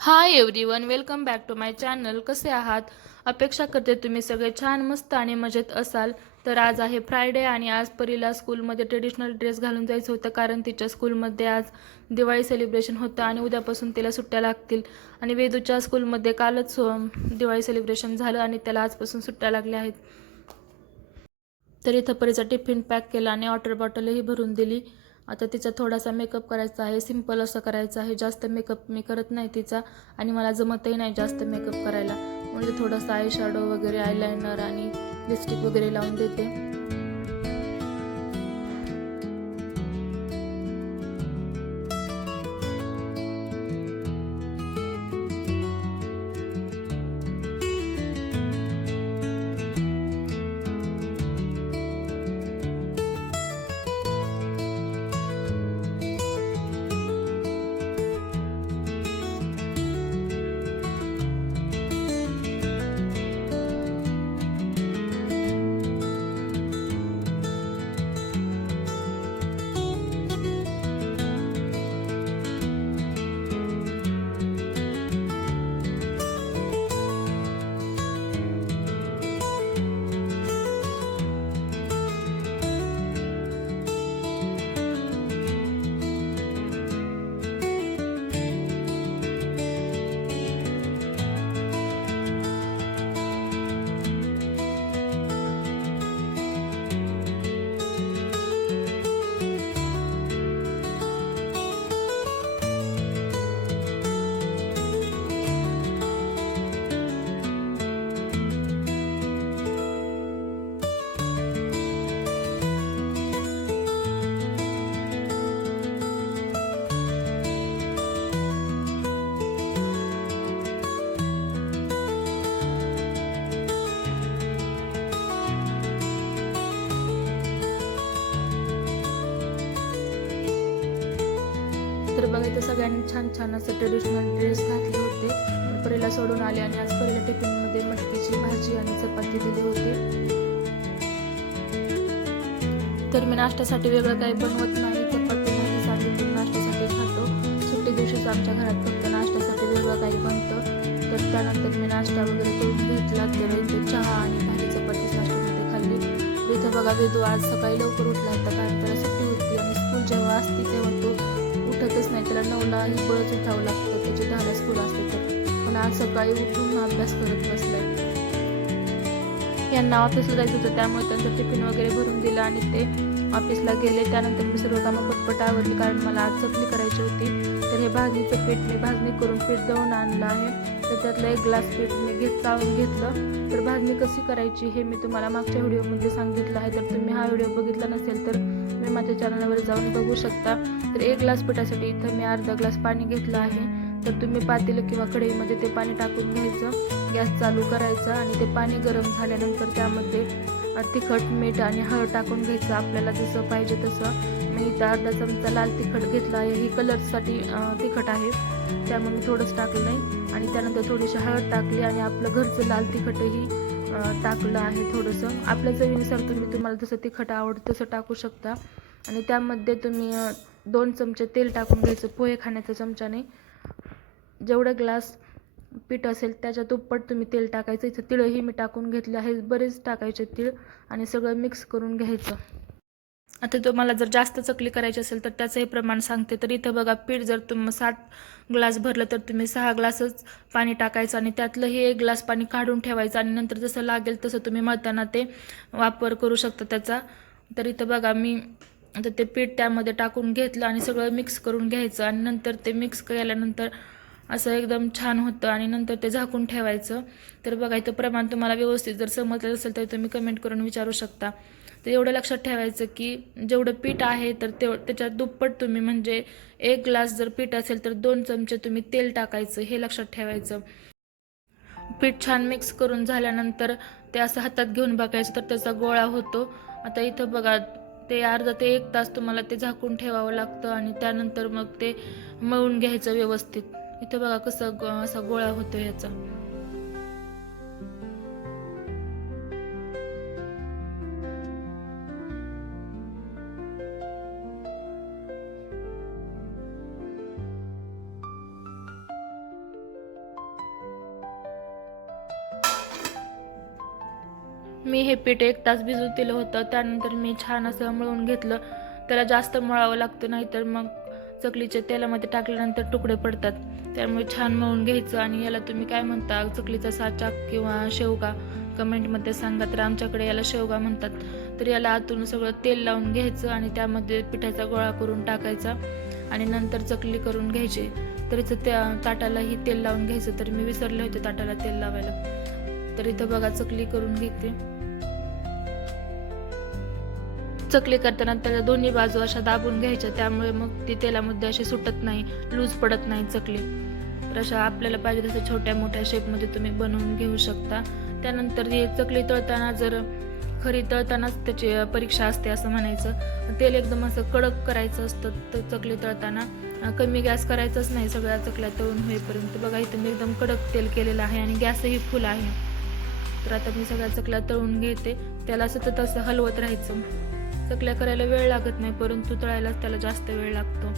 Hi everyone welcome back to my channel. कसे आहात? अपेक्षा करते तुम्ही सगळे छान मस्त आणि मजेत असाल. तर आज आहे फ्रायडे आणि आज परीला स्कूलमध्ये ट्रेडिशनल ड्रेस घालून जायचं होतं कारण तिच्या स्कूलमध्ये आज दिवाळी सेलिब्रेशन होतं आणि उद्यापासून तिला सुट्ट्या लागतील. आणि वेदूच्या स्कूलमध्ये कालच दिवाळी सेलिब्रेशन झालं आणि त्याला आजपासून सुट्ट्या लागल्या आहेत. तर इथं परीचा टिफिन पॅक केला आणि वॉटर बॉटलही भरून दिली. आता तिचा थोडासा मेकअप करायचा आहे सिंपल असं करायचं आहे. जास्त मेकअप मी करत नाही तिचा आणि मला जमतही नाही जास्त मेकअप करायला. म्हणजे थोडासा आय शॅडो वगैरे आयलायनर आणि लिपस्टिक वगैरे लावून देते. तर बघा इथं सगळ्यांनी छान छान असं ट्रेडिशनल ड्रेस घातले होते. परीला सोडून आले आणि आज परीला टिफिनमध्ये मटकीची भाजी आणि चपाती दिली होती. तर मी नाश्त्यासाठी वेगळं काही बनवत नाही चपाती भाजी सांगितली नाश्त्यासाठी खातो. सुट्टी दिवशीच आमच्या घरात फक्त नाश्त्यासाठी वेगळं काही बनतं. तर त्यानंतर मी नाश्ता वगैरे करून घेतला तर इथे चहा आणि भाजी चपाती नाश्त्यामध्ये खाल्ली. इथं बघा वेदू आज सकाळी लवकर उठला होता कारण त्याला सुट्टी होती आणि स्कूल जेव्हा असते तेव्हा तो उठतच नाही. त्याला नवलाही बळच उठावं लागतं. त्याचे दहाला स्कूल असते तर. पण आज सकाळी उठून अभ्यास करत बसलाय. यांना ऑफिसला जायचं होतं. त्यामुळे त्यांचं टिफिन वगैरे भरून दिलं आणि ते ऑफिसला गेले. त्यानंतर मी सर्व कामं पटपट आवडली कारण मला आज चकली करायची होती. तर हे भाजणीचं पीठ मी भाजणी करून पीठ दळून आणलं आहे. तर त्यातलं एक ग्लास पीठ मी घेत चाळून घेतलं. तर भाजणी कशी करायची हे मी तुम्हाला मागच्या व्हिडिओमध्ये सांगितलं आहे. तर तुम्ही हा व्हिडिओ बघितला नसेल तर तुम्ही माझ्या चॅनलवर जाऊन बघू शकता. तर एक ग्लास पिठासाठी इथं मी अर्धा ग्लास पाणी घेतलं आहे. तर तुम्ही पातेलं किंवा कढईमध्ये ते पाणी टाकून घ्यायचं. गॅस चालू करायचा आणि ते पाणी गरम झाल्यानंतर त्यामध्ये तिखट मीठ आणि हळद टाकून घ्यायचं. आपल्याला जसं पाहिजे तसं. मी इथं अर्धा चमचा लाल तिखट घेतला आहे. ही कलरसाठी तिखट आहे. त्यामुळे मी थोडंच टाकलं नाही. आणि त्यानंतर थोडीशी हळद टाकली आणि आपलं घरचं लाल तिखटही टाकलं आहे थोडंसं. आपल्या चवीनुसार तुम्ही तुम्हाला जसं तिखट आवडतं तसं टाकू शकता. आणि त्यामध्ये तुम्ही दोन चमचे तेल टाकून घ्यायचं पोहे खाण्याच्या चमच्याने जेवढं ग्लास पीठ असेल त्याच्या दुप्पट तुम्ही तेल टाकायचं. इथं तिळही मी टाकून घेतले आहे बरेच टाकायचे तीळ आणि सगळं मिक्स करून घ्यायचं. आता तुम्हाला जर जास्त चकली करायची असेल तर त्याचंही प्रमाण सांगते. तर इथं बघा पीठ जर तुम्ही सात ग्लास भरलं तर तुम्ही सहा ग्लासच पाणी टाकायचं आणि त्यातलंही एक ग्लास पाणी काढून ठेवायचं आणि नंतर जसं लागेल तसं तुम्ही मळताना ते वापर करू शकता त्याचा. तर इथं बघा मी आता ते पीठ त्यामध्ये टाकून घेतलं आणि सगळं मिक्स करून घ्यायचं आणि नंतर ते मिक्स केल्यानंतर असं एकदम छान होतं आणि नंतर ते झाकून ठेवायचं. तर बघा इथं प्रमाण तुम्हाला व्यवस्थित जर समजलं असेल तर तुम्ही कमेंट करून विचारू शकता. तर एवढं लक्षात ठेवायचं की जेवढं पीठ आहे तर ते त्याच्यात दुप्पट तुम्ही म्हणजे एक ग्लास जर पीठ असेल तर दोन चमचे तुम्ही तेल टाकायचं हे लक्षात ठेवायचं. पीठ छान मिक्स करून झाल्यानंतर ते असं हातात घेऊन बघायचं तर त्याचा गोळा होतो. आता इथं बघा ते अर्धा ते एक तास तुम्हाला ते झाकून ठेवावं लागतं आणि त्यानंतर मग ते मळून घ्यायचं व्यवस्थित. इथं बघा कसं असा गोळा होतो याचा. मी हे पीठ एक तास भिजून दिलं होतं त्यानंतर मी छान असं मळून घेतलं. त्याला जास्त मळावं लागतं नाही तर मग चकलीच्या तेलामध्ये टाकल्यानंतर तुकडे पडतात. त्यामुळे छान मळून घ्यायचं. आणि याला तुम्ही काय म्हणता? चकलीचा साचा किंवा शेवगा? कमेंटमध्ये सांगा. तर आमच्याकडे याला शेवगा म्हणतात. तर याला आतून सगळं तेल लावून घ्यायचं आणि त्यामध्ये पिठाचा गोळा करून टाकायचा. आणि नंतर चकली करून घ्यायची. तर इथं त्या ताटालाही तेल लावून घ्यायचं. तर मी विसरले होते ताटाला तेल लावायला. तर इथं बघा चकली करून घेते. चकली करताना त्याच्या दोन्ही बाजू अशा दाबून घ्यायच्या त्यामुळे मग ती तेलामध्ये अशी सुटत नाही लूज पडत नाही चकली. तर अशा आपल्याला पाहिजे तसं छोट्या मोठ्या शेपमध्ये तुम्ही बनवून घेऊ शकता. त्यानंतर ही चकली तळताना जर खरी तळतानाच त्याची परीक्षा असते असं म्हणायचं. तेल एकदम असं कडक करायचं असतं तर चकली तळताना कमी गॅस करायचंच नाही सगळ्या चकल्या तळून होईपर्यंत. बघा इथं मी एकदम कडक तेल केलेलं आहे आणि गॅसही फुल आहे. तर आता मी सगळ्या चकल्या तळून घेते. त्याला सतत असं हलवत राहायचं. चकल्या करायला वेळ लागत नाही परंतु तळायलाच त्याला जास्त वेळ लागतो.